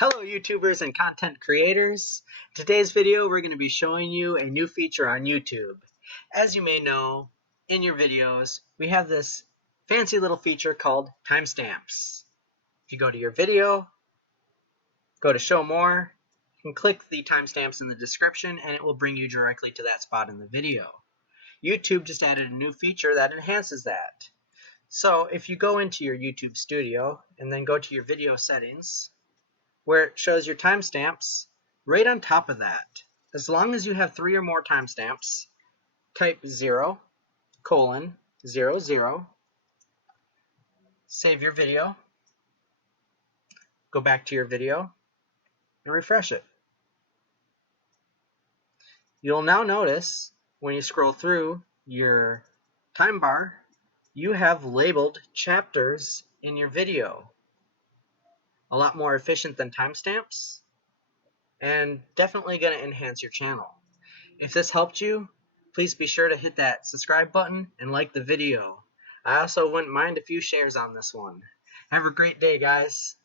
Hello YouTubers and content creators. In today's video we're going to be showing you a new feature on YouTube. As you may know, in your videos we have this fancy little feature called timestamps. If you go to your video, go to show more, you can click the timestamps in the description and it will bring you directly to that spot in the video. YouTube just added a new feature that enhances that. So if you go into your YouTube studio and then go to your video settings, where it shows your timestamps, right on top of that, as long as you have 3 or more timestamps, type 0:00, save your video, go back to your video, and refresh it. You'll now notice when you scroll through your time bar, you have labeled chapters in your video. A lot more efficient than timestamps, and definitely going to enhance your channel. If this helped you, please be sure to hit that subscribe button and like the video. I also wouldn't mind a few shares on this one. Have a great day, guys.